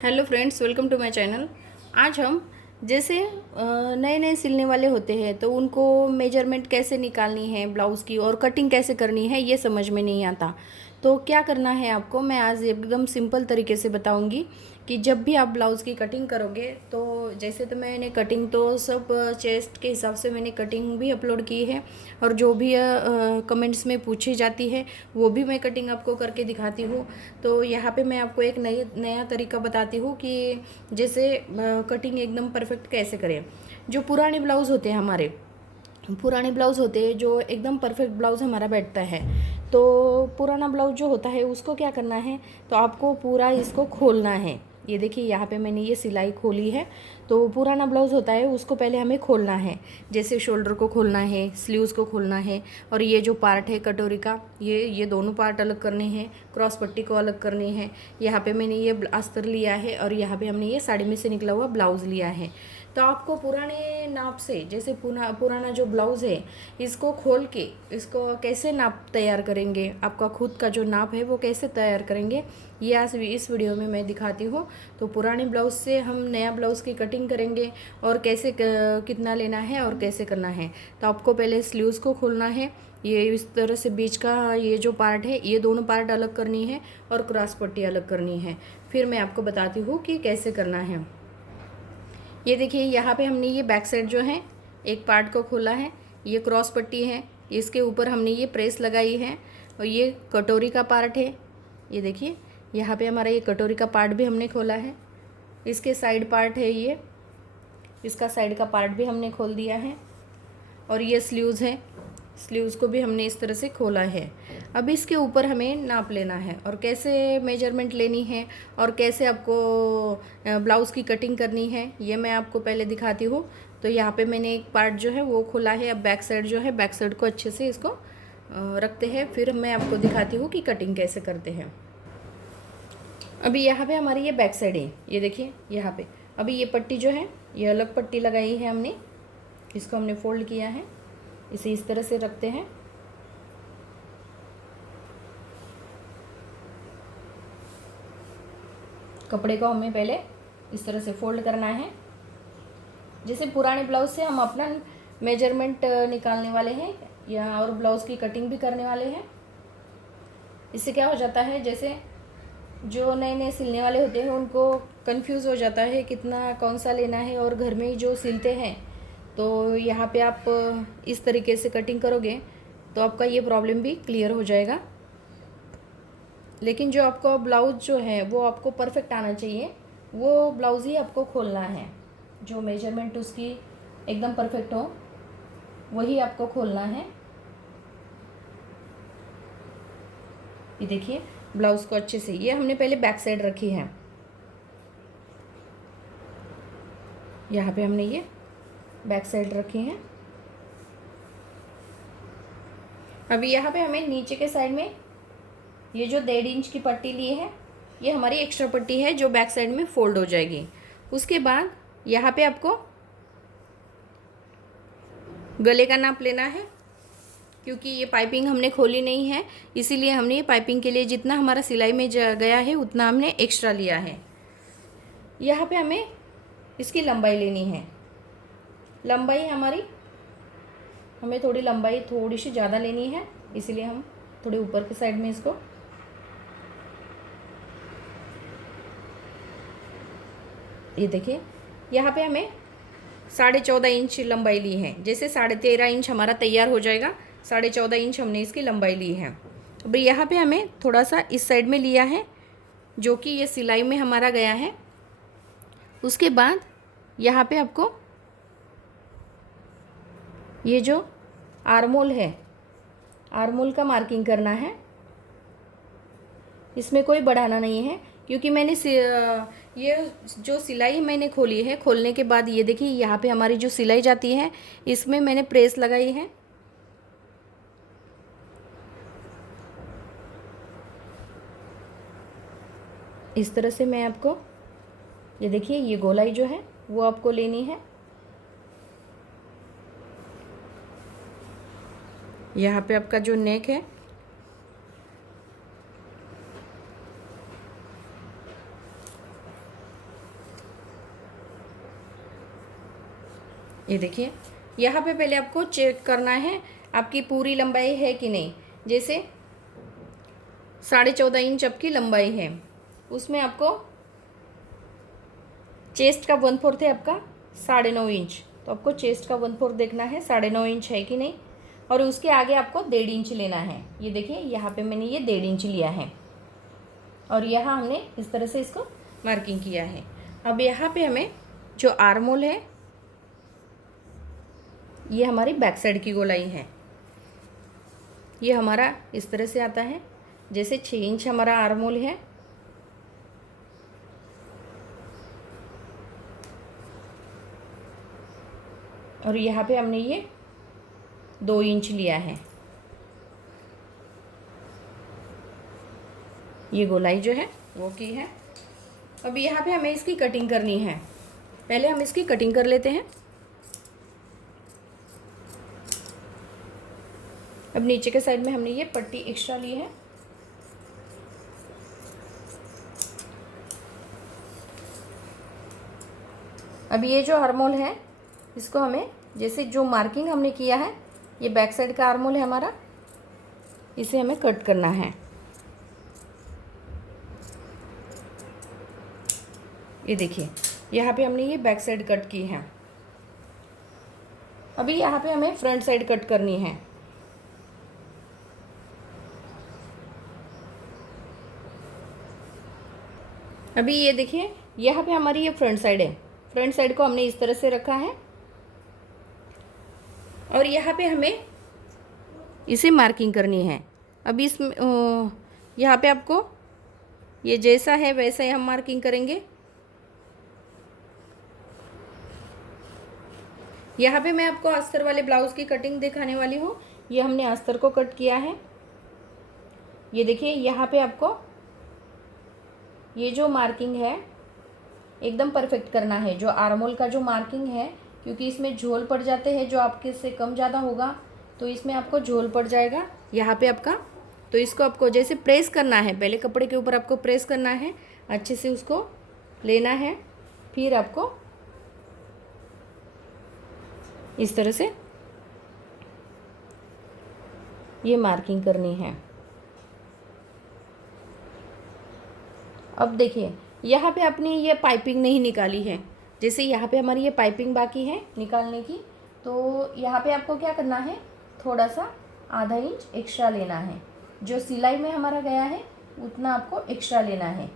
Hello friends, welcome to my channel. आज हम जैसे नए नए सिलने वाले होते हैं तो उनको मेजरमेंट कैसे निकालनी है ब्लाउज़ की और कटिंग कैसे करनी है ये समझ में नहीं आता। तो क्या करना है आपको, मैं आज एकदम सिंपल तरीके से बताऊंगी कि जब भी आप ब्लाउज़ की कटिंग करोगे तो जैसे तो मैंने कटिंग तो सब चेस्ट के हिसाब से मैंने कटिंग भी अपलोड की है और जो भी कमेंट्स में पूछी जाती है वो भी मैं कटिंग आपको करके दिखाती हूँ। तो यहाँ पे मैं आपको एक नया तरीका बताती हूँ कि जैसे कटिंग एकदम परफेक्ट कैसे करें। जो पुराने ब्लाउज़ होते हैं हमारे, पुराने ब्लाउज़ होते हैं जो एकदम परफेक्ट ब्लाउज़ हमारा बैठता है, तो पुराना ब्लाउज़ जो होता है उसको क्या करना है, तो आपको पूरा इसको खोलना है। ये देखिए यहाँ पे मैंने ये सिलाई खोली है। तो पुराना ब्लाउज़ होता है उसको पहले हमें खोलना है, जैसे शोल्डर को खोलना है, स्लीव्स को खोलना है और ये जो पार्ट है कटोरी का, ये दोनों पार्ट अलग करने हैं, क्रॉस पट्टी को अलग करनी है। यहाँ पे मैंने ये अस्तर लिया है और यहाँ पे हमने ये साड़ी में से निकला हुआ ब्लाउज़ लिया है। तो आपको पुराने नाप से, जैसे पुराना जो ब्लाउज़ है इसको खोल के इसको कैसे नाप तैयार करेंगे, आपका खुद का जो नाप है वो कैसे तैयार करेंगे, ये आज इस वीडियो में मैं दिखाती हूँ। तो पुराने ब्लाउज़ से हम नया ब्लाउज़ की कटिंग करेंगे और कैसे कितना लेना है और कैसे करना है। तो आपको पहले स्लीव्स को खोलना है, ये इस तरह से बीच का ये जो पार्ट है ये दोनों पार्ट अलग करनी है और क्रॉस पट्टी अलग करनी है। फिर मैं आपको बताती हूँ कि कैसे करना है। ये देखिए यहाँ पे हमने ये बैक साइड जो है एक पार्ट को खोला है, ये क्रॉस पट्टी है, इसके ऊपर हमने ये प्रेस लगाई है और ये कटोरी का पार्ट है। ये देखिए यहाँ पे हमारा ये कटोरी का पार्ट भी हमने खोला है, इसके साइड पार्ट है ये, इसका साइड का पार्ट भी हमने खोल दिया है और ये स्लीव्स है, स्लीव्स को भी हमने इस तरह से खोला है। अब इसके ऊपर हमें नाप लेना है और कैसे मेजरमेंट लेनी है और कैसे आपको ब्लाउज़ की कटिंग करनी है ये मैं आपको पहले दिखाती हूँ। तो यहाँ पे मैंने एक पार्ट जो है वो खोला है। अब बैक साइड जो है, बैक साइड को अच्छे से इसको रखते हैं, फिर मैं आपको दिखाती हूँ कि कटिंग कैसे करते हैं। अभी यहाँ पे हमारी ये बैक साइड है, ये देखिए यहाँ पे अभी ये पट्टी जो है ये अलग पट्टी लगाई है हमने, इसको हमने फोल्ड किया है, इसे इस तरह से रखते हैं। कपड़े को हमें पहले इस तरह से फोल्ड करना है। जैसे पुराने ब्लाउज से हम अपना मेजरमेंट निकालने वाले हैं या और ब्लाउज़ की कटिंग भी करने वाले हैं। इससे क्या हो जाता है, जैसे जो नए नए सिलने वाले होते हैं उनको कंफ्यूज हो जाता है कितना कौन सा लेना है, और घर में ही जो सिलते हैं तो यहाँ पे आप इस तरीके से कटिंग करोगे तो आपका ये प्रॉब्लम भी क्लियर हो जाएगा। लेकिन जो आपका ब्लाउज़ जो है वो आपको परफेक्ट आना चाहिए, वो ब्लाउज़ ही आपको खोलना है, जो मेजरमेंट उसकी एकदम परफेक्ट हो वही आपको खोलना है। ये देखिए ब्लाउज़ को अच्छे से, ये हमने पहले बैक साइड रखी है, यहाँ पे हमने ये बैक साइड रखी है। अभी यहाँ पे हमें नीचे के साइड में ये जो 1.5 इंच की पट्टी ली है ये हमारी एक्स्ट्रा पट्टी है जो बैक साइड में फोल्ड हो जाएगी। उसके बाद यहाँ पे आपको गले का नाप लेना है, क्योंकि ये पाइपिंग हमने खोली नहीं है इसीलिए हमने ये पाइपिंग के लिए जितना हमारा सिलाई में गया है उतना हमने एक्स्ट्रा लिया है। यहाँ पे हमें इसकी लंबाई लेनी है, लंबाई हमें थोड़ी लंबाई थोड़ी सी ज़्यादा लेनी है, इसीलिए हम थोड़े ऊपर के साइड में इसको, ये देखिए यहाँ पे हमें 14.5 इंच लंबाई ली है। जैसे 13.5 इंच हमारा तैयार हो जाएगा, 14.5 इंच हमने इसकी लंबाई ली है। अब यहाँ पे हमें थोड़ा सा इस साइड में लिया है जो कि ये सिलाई में हमारा गया है। उसके बाद यहाँ पे आपको ये जो आर्मोल है, आर्मोल का मार्किंग करना है। इसमें कोई बढ़ाना नहीं है क्योंकि मैंने ये जो सिलाई मैंने खोली है, खोलने के बाद ये देखिए यहाँ पे हमारी जो सिलाई जाती है इसमें मैंने प्रेस लगाई है। इस तरह से मैं आपको, ये देखिए ये गोलाई जो है वो आपको लेनी है। यहाँ पे आपका जो नेक है ये देखिए, यहाँ पे पहले आपको चेक करना है आपकी पूरी लंबाई है कि नहीं। जैसे 14.5 इंच आपकी लंबाई है, उसमें आपको चेस्ट का 1/4 है आपका 9.5 इंच, तो आपको चेस्ट का 1/4 देखना है 9.5 इंच है कि नहीं, और उसके आगे आपको 1.5 इंच लेना है। ये देखिए, यहाँ पे मैंने ये 1.5 इंच लिया है और यहाँ हमने इस तरह से इसको मार्किंग किया है। अब यहाँ पे हमें जो आर्म होल है, ये हमारी बैक साइड की गोलाई है, ये हमारा इस तरह से आता है। जैसे 6 इंच हमारा आर्म होल है, और यहाँ पे हमने ये 2 इंच लिया है। ये गोलाई जो है वो की है। अब यहाँ पे हमें इसकी कटिंग करनी है। पहले हम इसकी कटिंग कर लेते हैं। अब नीचे के साइड में हमने ये पट्टी एक्स्ट्रा ली है। अब ये जो आर्म होल है, इसको हमें जैसे जो मार्किंग हमने किया है, ये बैक साइड का आर्म होल है हमारा, इसे हमें कट करना है। ये देखिए, यहाँ पे हमने ये बैक साइड कट की है। अभी यहाँ पे हमें फ्रंट साइड कट करनी है। अभी ये देखिए, यहाँ पे हमारी ये फ्रंट साइड है। फ्रंट साइड को हमने इस तरह से रखा है और यहाँ पे हमें इसे मार्किंग करनी है। अभी इस यहाँ पे आपको ये जैसा है वैसा ही हम मार्किंग करेंगे। यहाँ पे मैं आपको अस्तर वाले ब्लाउज़ की कटिंग दिखाने वाली हूँ। ये हमने अस्तर को कट किया है। ये देखिए, यहाँ पे आपको ये जो मार्किंग है एकदम परफेक्ट करना है। जो आर्म होल का जो मार्किंग है, क्योंकि इसमें झोल पड़ जाते हैं, जो आपके से कम ज़्यादा होगा तो इसमें आपको झोल पड़ जाएगा यहाँ पे आपका। तो इसको आपको जैसे प्रेस करना है, पहले कपड़े के ऊपर आपको प्रेस करना है, अच्छे से उसको लेना है, फिर आपको इस तरह से ये मार्किंग करनी है। अब देखिए, यहाँ पे आपने ये पाइपिंग नहीं निकाली है। जैसे यहाँ पे हमारी ये पाइपिंग बाकी है निकालने की, तो यहाँ पे आपको क्या करना है, थोड़ा सा आधा इंच एक्स्ट्रा लेना है। जो सिलाई में हमारा गया है उतना आपको एक्स्ट्रा लेना है।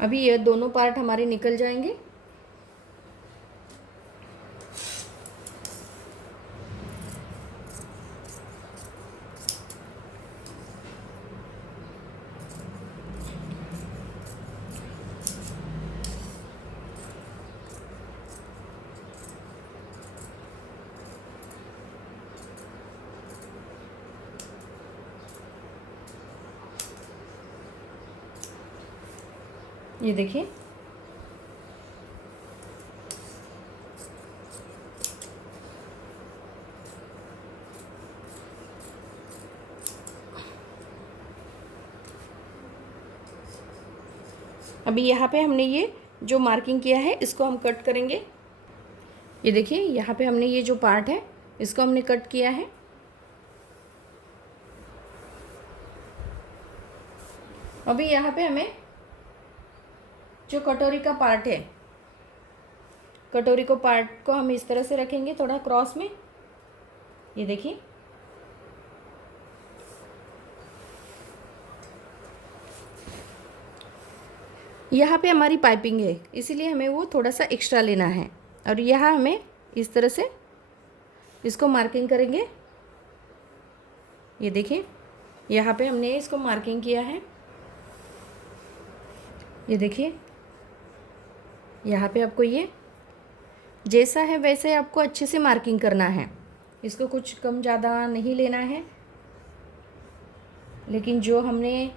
अभी ये दोनों पार्ट हमारे निकल जाएंगे। ये देखिए, अभी यहाँ पे हमने ये जो मार्किंग किया है इसको हम कट करेंगे। ये देखिए, यहाँ पे हमने ये जो पार्ट है इसको हमने कट किया है। अभी यहाँ पे हमें जो कटोरी का पार्ट है, कटोरी को पार्ट को हम इस तरह से रखेंगे थोड़ा क्रॉस में। ये देखिए, यहाँ पे हमारी पाइपिंग है, इसीलिए हमें वो थोड़ा सा एक्स्ट्रा लेना है और यहाँ हमें इस तरह से इसको मार्किंग करेंगे। ये देखिए, यहाँ पे हमने इसको मार्किंग किया है। ये देखिए, यहाँ पे आपको ये जैसा है वैसे आपको अच्छे से मार्किंग करना है। इसको कुछ कम ज़्यादा नहीं लेना है, लेकिन जो हमने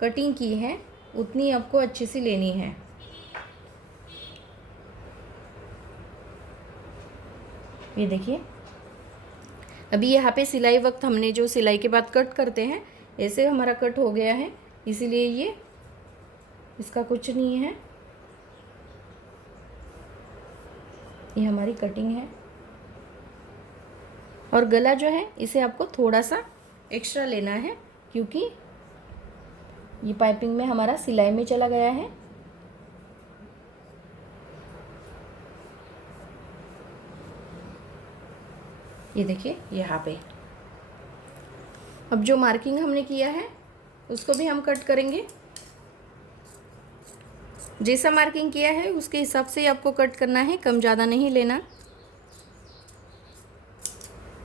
कटिंग की है उतनी आपको अच्छे से लेनी है। ये देखिए, अभी यहाँ पे सिलाई वक्त हमने जो सिलाई के बाद कट करते हैं, ऐसे हमारा कट हो गया है, इसीलिए ये इसका कुछ नहीं है। ये हमारी कटिंग है। और गला जो है इसे आपको थोड़ा सा एक्स्ट्रा लेना है, क्योंकि ये पाइपिंग में हमारा सिलाई में चला गया है। ये देखिए यहाँ पे। अब जो मार्किंग हमने किया है उसको भी हम कट करेंगे। जैसा मार्किंग किया है उसके हिसाब से ही आपको कट करना है, कम ज़्यादा नहीं लेना,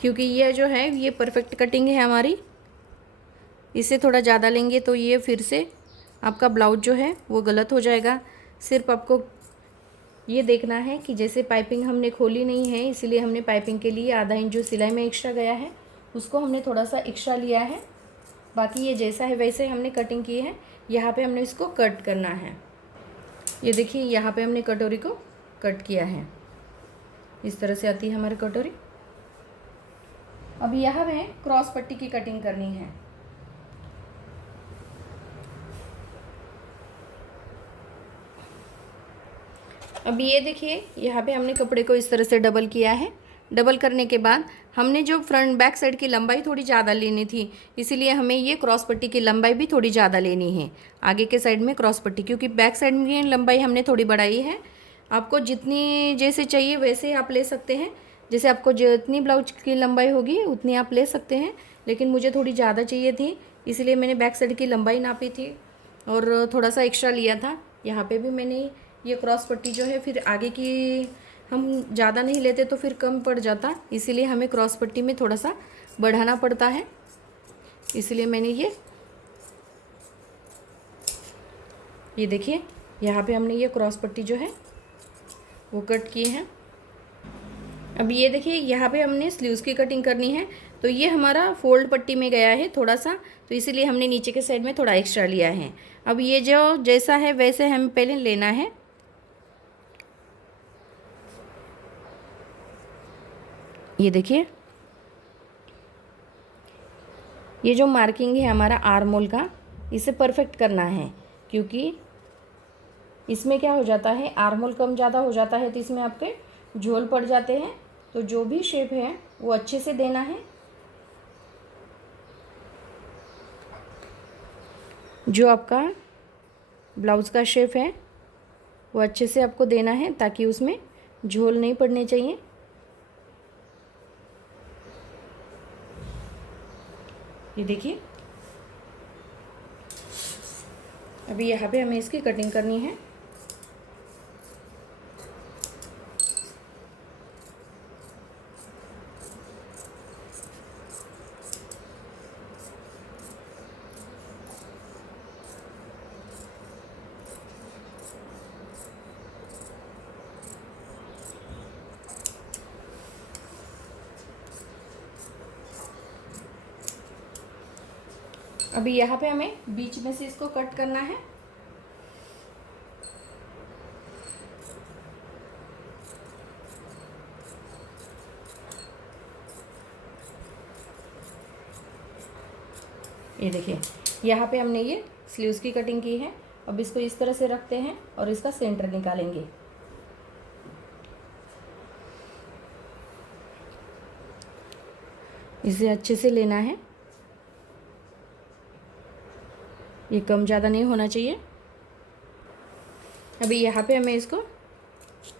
क्योंकि ये जो है ये परफेक्ट कटिंग है हमारी। इसे थोड़ा ज़्यादा लेंगे तो ये फिर से आपका ब्लाउज जो है वो गलत हो जाएगा। सिर्फ आपको ये देखना है कि जैसे पाइपिंग हमने खोली नहीं है, इसलिए हमने पाइपिंग के लिए आधा इंच जो सिलाई में एक्स्ट्रा गया है उसको हमने थोड़ा सा एक्स्ट्रा लिया है। बाकी ये जैसा है वैसे हमने कटिंग की है। यहाँ पे हमने इसको कट करना है। ये देखिए यहाँ पे हमने कटोरी को कट किया है। इस तरह से आती है हमारी कटोरी। अब यहाँ में क्रॉस पट्टी की कटिंग करनी है। अब ये देखिए यहाँ पे हमने कपड़े को इस तरह से डबल किया है। डबल करने के बाद हमने जो फ्रंट बैक साइड की लंबाई थोड़ी ज़्यादा लेनी थी, इसीलिए हमें ये क्रॉस पट्टी की लंबाई भी थोड़ी ज़्यादा लेनी है आगे के साइड में क्रॉस पट्टी, क्योंकि बैक साइड में लंबाई हमने थोड़ी बढ़ाई है। आपको जितनी जैसे चाहिए वैसे आप ले सकते हैं। जैसे आपको जितनी ब्लाउज की लंबाई होगी उतनी आप ले सकते हैं, लेकिन मुझे थोड़ी ज़्यादा चाहिए थी, इसलिए मैंने बैक साइड की लंबाई नापी थी और थोड़ा सा एक्स्ट्रा लिया था। यहाँ पे भी मैंने ये क्रॉस पट्टी जो है, फिर आगे की हम ज़्यादा नहीं लेते तो फिर कम पड़ जाता, इसीलिए हमें क्रॉस पट्टी में थोड़ा सा बढ़ाना पड़ता है। इसलिए मैंने ये देखिए यहाँ पे हमने ये क्रॉस पट्टी जो है वो कट किए हैं। अब ये देखिए यहाँ पे हमने स्लीव्स की कटिंग करनी है, तो ये हमारा फोल्ड पट्टी में गया है थोड़ा सा, तो इसीलिए हमने नीचे के साइड में थोड़ा एक्स्ट्रा लिया है। अब ये जो जैसा है वैसे हमें पहले लेना है। ये देखिए ये जो मार्किंग है हमारा आर्म होल का, इसे परफेक्ट करना है, क्योंकि इसमें क्या हो जाता है आर्म होल कम ज़्यादा हो जाता है तो इसमें आपके झोल पड़ जाते हैं। तो जो भी शेप है वो अच्छे से देना है। जो आपका ब्लाउज़ का शेप है वो अच्छे से आपको देना है, ताकि उसमें झोल नहीं पड़ने चाहिए। ये देखिए अभी यहाँ पे हमें इसकी कटिंग करनी है। अभी यहाँ पे हमें बीच में से इसको कट करना है। ये देखिए यहाँ पे हमने ये स्लीव्स की कटिंग की है। अब इसको इस तरह से रखते हैं और इसका सेंटर निकालेंगे। इसे अच्छे से लेना है, ये कम ज़्यादा नहीं होना चाहिए। अभी यहाँ पे हमें इसको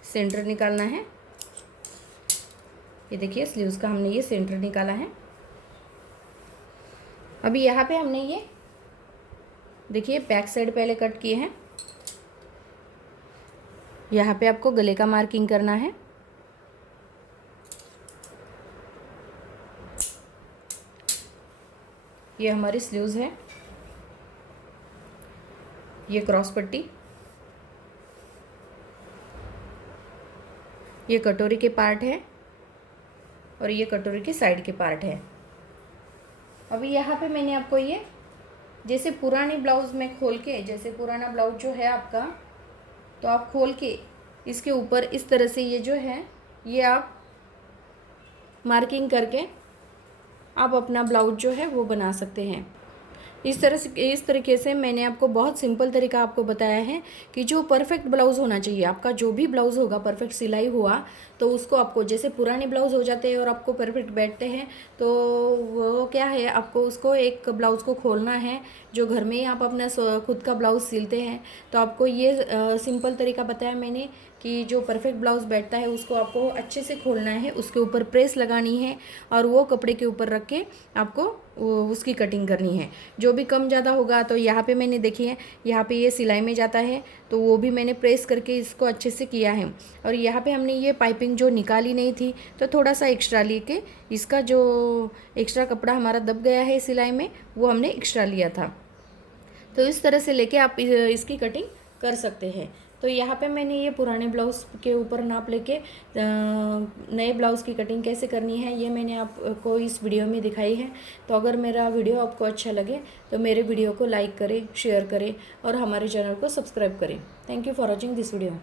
सेंटर निकालना है। ये देखिए स्लीव्स का हमने ये सेंटर निकाला है। अभी यहाँ पे हमने ये देखिए बैक साइड पहले कट किए हैं। यहाँ पे आपको गले का मार्किंग करना है। ये हमारी स्लीव्स है, ये क्रॉस पट्टी, ये कटोरी के पार्ट है और ये कटोरी के साइड के पार्ट है। अभी यहाँ पे मैंने आपको ये जैसे पुराने ब्लाउज़ में खोल के, जैसे पुराना ब्लाउज जो है आपका, तो आप खोल के इसके ऊपर इस तरह से ये जो है ये आप मार्किंग करके आप अपना ब्लाउज जो है वो बना सकते हैं। इस तरीके से मैंने आपको बहुत सिंपल तरीका आपको बताया है कि जो परफेक्ट ब्लाउज़ होना चाहिए, आपका जो भी ब्लाउज़ होगा परफेक्ट सिलाई हुआ तो उसको आपको, जैसे पुराने ब्लाउज़ हो जाते हैं और आपको परफेक्ट बैठते हैं तो वो क्या है, आपको उसको एक ब्लाउज़ को खोलना है। जो घर में ही आप अपना खुद का ब्लाउज़ सिलते हैं तो आपको ये सिंपल तरीका बताया मैंने कि जो परफेक्ट ब्लाउज़ बैठता है उसको आपको अच्छे से खोलना है, उसके ऊपर प्रेस लगानी है और वो कपड़े के ऊपर रख के आपको उसकी कटिंग करनी है। जो भी कम ज़्यादा होगा तो यहाँ पे मैंने देखिए, यहाँ पे ये सिलाई में जाता है तो वो भी मैंने प्रेस करके इसको अच्छे से किया है। और यहाँ पे हमने ये पाइपिंग जो निकाली नहीं थी तो थोड़ा सा एक्स्ट्रा लेके इसका जो एक्स्ट्रा कपड़ा हमारा दब गया है सिलाई में वो हमने एक्स्ट्रा लिया था। तो इस तरह से लेके आप इसकी कटिंग कर सकते हैं। तो यहाँ पे मैंने ये पुराने ब्लाउज़ के ऊपर नाप लेके नए ब्लाउज़ की कटिंग कैसे करनी है ये मैंने आपको इस वीडियो में दिखाई है। तो अगर मेरा वीडियो आपको अच्छा लगे तो मेरे वीडियो को लाइक करें, शेयर करें और हमारे चैनल को सब्सक्राइब करें। Thank you for watching this video.